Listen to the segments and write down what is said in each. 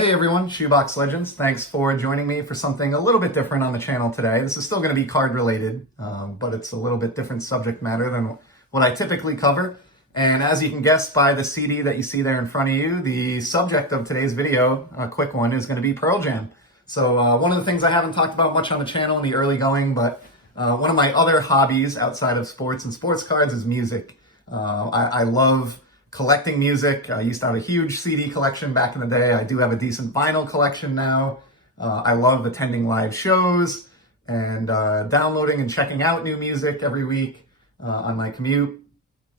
Hey everyone, Shoebox Legends. Thanks for joining me for something a little bit different on the channel today. This is still going to be card related, but it's a little bit different subject matter than what I typically cover. And as you can guess by the CD that you see there in front of you, the subject of today's video, a quick one, is going to be Pearl Jam. So one of the things I haven't talked about much on the channel in the early going, but one of my other hobbies outside of sports and sports cards is music. I love collecting music. I used to have a huge CD collection back in the day. I do have a decent vinyl collection now. I love attending live shows and downloading and checking out new music every week on my commute.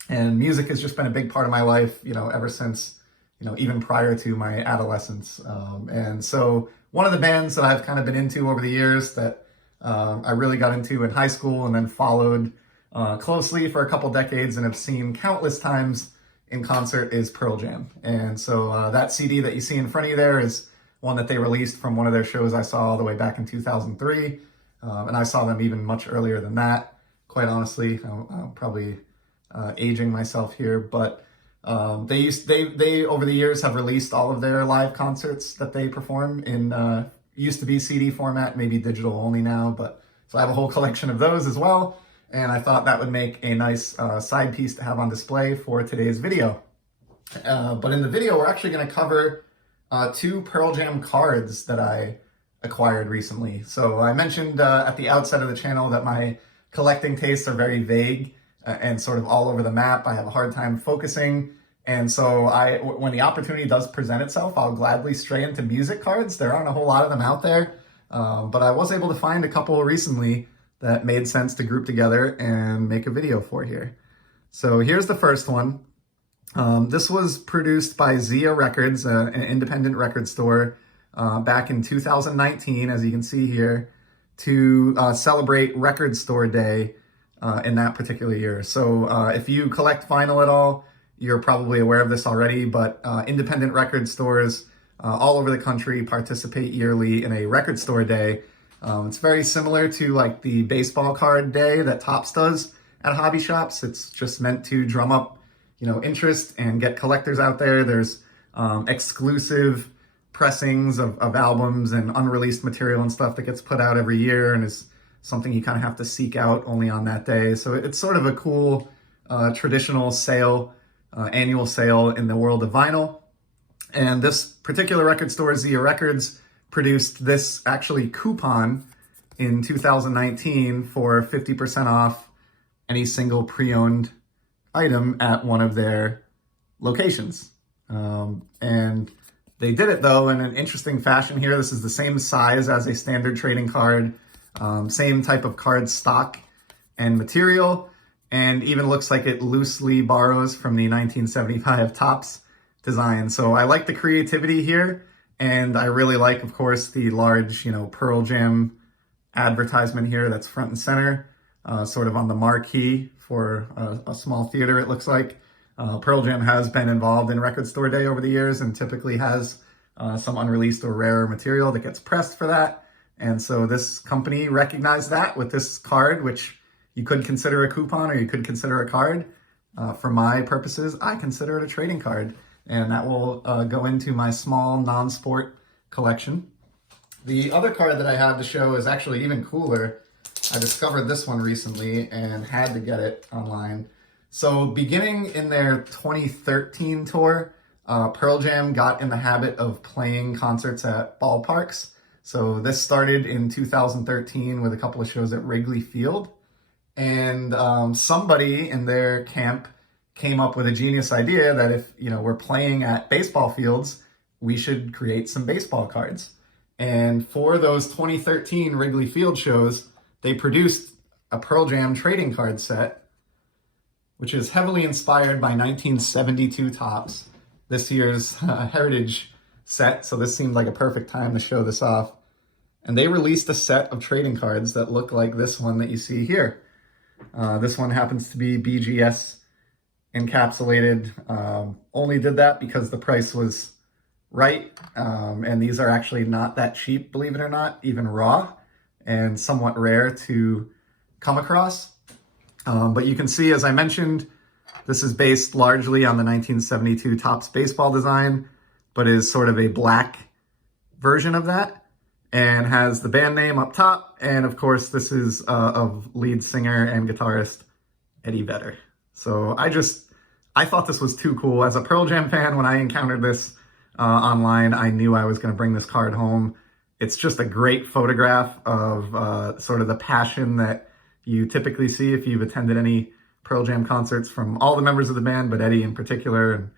And music has just been a big part of my life, ever since, even prior to my adolescence. And so one of the bands that I've kind of been into over the years that I really got into in high school and then followed closely for a couple decades and have seen countless times in concert is Pearl Jam. And so that CD that you see in front of you there is one that they released from one of their shows I saw all the way back in 2003. And I saw them even much earlier than that, quite honestly. I'm probably aging myself here, but they over the years have released all of their live concerts that they perform in used to be CD format, maybe digital only now, but so I have a whole collection of those as well. And I thought that would make a nice side piece to have on display for today's video. But in the video, we're actually going to cover two Pearl Jam cards that I acquired recently. So I mentioned at the outset of the channel that my collecting tastes are very vague and sort of all over the map. I have a hard time focusing. And so when the opportunity does present itself, I'll gladly stray into music cards. There aren't a whole lot of them out there, but I was able to find a couple recently that made sense to group together and make a video for here. So here's the first one. This was produced by Zia Records, an independent record store, back in 2019, as you can see here, to celebrate Record Store Day in that particular year. So if you collect vinyl at all, you're probably aware of this already, but independent record stores all over the country participate yearly in a Record Store Day. It's very similar to like the baseball card day that Topps does at hobby shops. It's just meant to drum up, interest and get collectors out there. There's exclusive pressings of albums and unreleased material and stuff that gets put out every year and is something you kind of have to seek out only on that day. So it's sort of a cool traditional sale, annual sale in the world of vinyl. And this particular record store, Zia Records, produced this actually coupon in 2019 for 50% off any single pre-owned item at one of their locations. And they did it though in an interesting fashion here. This is the same size as a standard trading card, same type of card stock and material, and even looks like it loosely borrows from the 1975 Topps design. So I like the creativity here. And I really like, of course, the large, Pearl Jam advertisement here that's front and center, sort of on the marquee for a small theater, it looks like. Pearl Jam has been involved in Record Store Day over the years and typically has some unreleased or rare material that gets pressed for that. And so this company recognized that with this card, which you could consider a coupon or you could consider a card. For my purposes, I consider it a trading card. And that will go into my small non-sport collection. The other card that I have to show is actually even cooler. I discovered this one recently and had to get it online. So beginning in their 2013 tour, Pearl Jam got in the habit of playing concerts at ballparks. So this started in 2013 with a couple of shows at Wrigley Field. And somebody in their camp came up with a genius idea that if, we're playing at baseball fields, we should create some baseball cards. And for those 2013 Wrigley Field shows, they produced a Pearl Jam trading card set, which is heavily inspired by 1972 Topps, this year's Heritage set. So this seemed like a perfect time to show this off. And they released a set of trading cards that look like this one that you see here. This one happens to be BGS encapsulated. Only did that because the price was right. And these are actually not that cheap, believe it or not, even raw, and somewhat rare to come across. But you can see, as I mentioned, this is based largely on the 1972 Topps baseball design, but is sort of a black version of that and has the band name up top. And of course, this is of lead singer and guitarist Eddie Vedder. So I thought this was too cool. As a Pearl Jam fan, when I encountered this online, I knew I was going to bring this card home. It's just a great photograph of sort of the passion that you typically see if you've attended any Pearl Jam concerts from all the members of the band, but Eddie in particular. And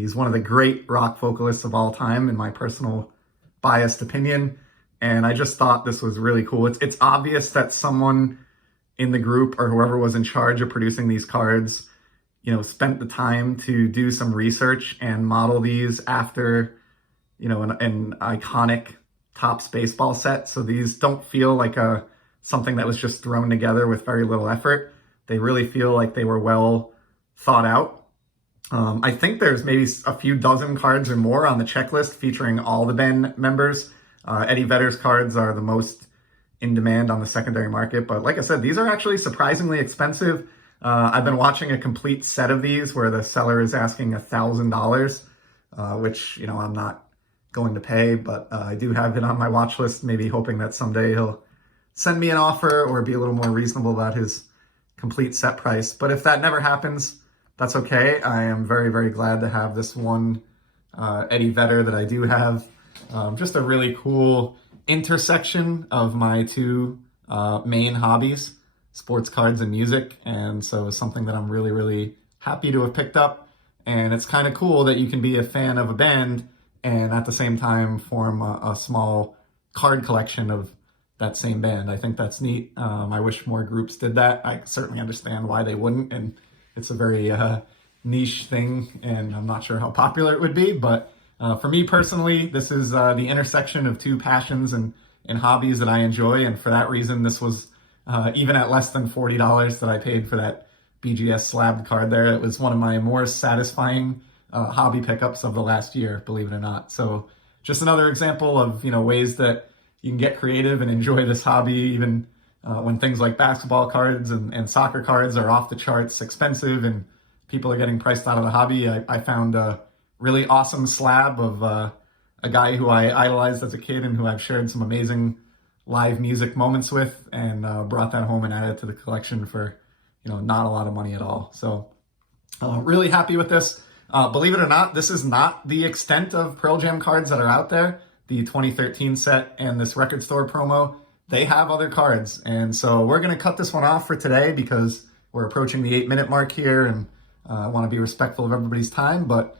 he's one of the great rock vocalists of all time, in my personal biased opinion. And I just thought this was really cool. It's obvious that someone in the group or whoever was in charge of producing these cards, spent the time to do some research and model these after, an iconic Topps baseball set. So these don't feel like something that was just thrown together with very little effort. They really feel like they were well thought out. I think there's maybe a few dozen cards or more on the checklist featuring all the band members. Eddie Vedder's cards are the most in demand on the secondary market. But like I said, these are actually surprisingly expensive. I've been watching a complete set of these where the seller is asking $1,000, which, I'm not going to pay, but I do have it on my watch list, maybe hoping that someday he'll send me an offer or be a little more reasonable about his complete set price. But if that never happens, that's okay. I am very, very glad to have this one Eddie Vedder that I do have. Just a really cool intersection of my two main hobbies, sports cards and music. And so it's something that I'm really, really happy to have picked up. And it's kind of cool that you can be a fan of a band and at the same time form a small card collection of that same band. I think that's neat. I wish more groups did that. I certainly understand why they wouldn't, and it's a very niche thing, and I'm not sure how popular it would be, but for me personally, this is the intersection of two passions and hobbies that I enjoy, and for that reason, this was even at less than $40 that I paid for that BGS slabbed card there. It was one of my more satisfying hobby pickups of the last year, believe it or not. So just another example of, ways that you can get creative and enjoy this hobby, even when things like basketball cards and soccer cards are off the charts expensive and people are getting priced out of the hobby. I found a really awesome slab of a guy who I idolized as a kid and who I've shared some amazing live music moments with, and brought that home and added to the collection for, not a lot of money at all. So really happy with this. Believe it or not, this is not the extent of Pearl Jam cards that are out there. The 2013 set and this record store promo, they have other cards. And so we're going to cut this one off for today because we're approaching the 8-minute mark here, and I want to be respectful of everybody's time. But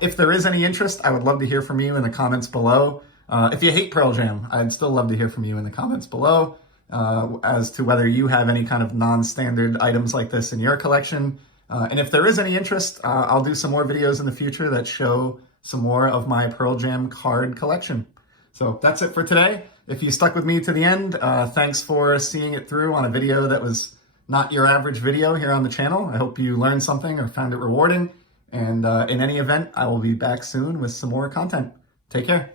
if there is any interest, I would love to hear from you in the comments below. If you hate Pearl Jam, I'd still love to hear from you in the comments below as to whether you have any kind of non-standard items like this in your collection. And if there is any interest, I'll do some more videos in the future that show some more of my Pearl Jam card collection. So that's it for today. If you stuck with me to the end, thanks for seeing it through on a video that was not your average video here on the channel. I hope you learned something or found it rewarding. And in any event, I will be back soon with some more content. Take care.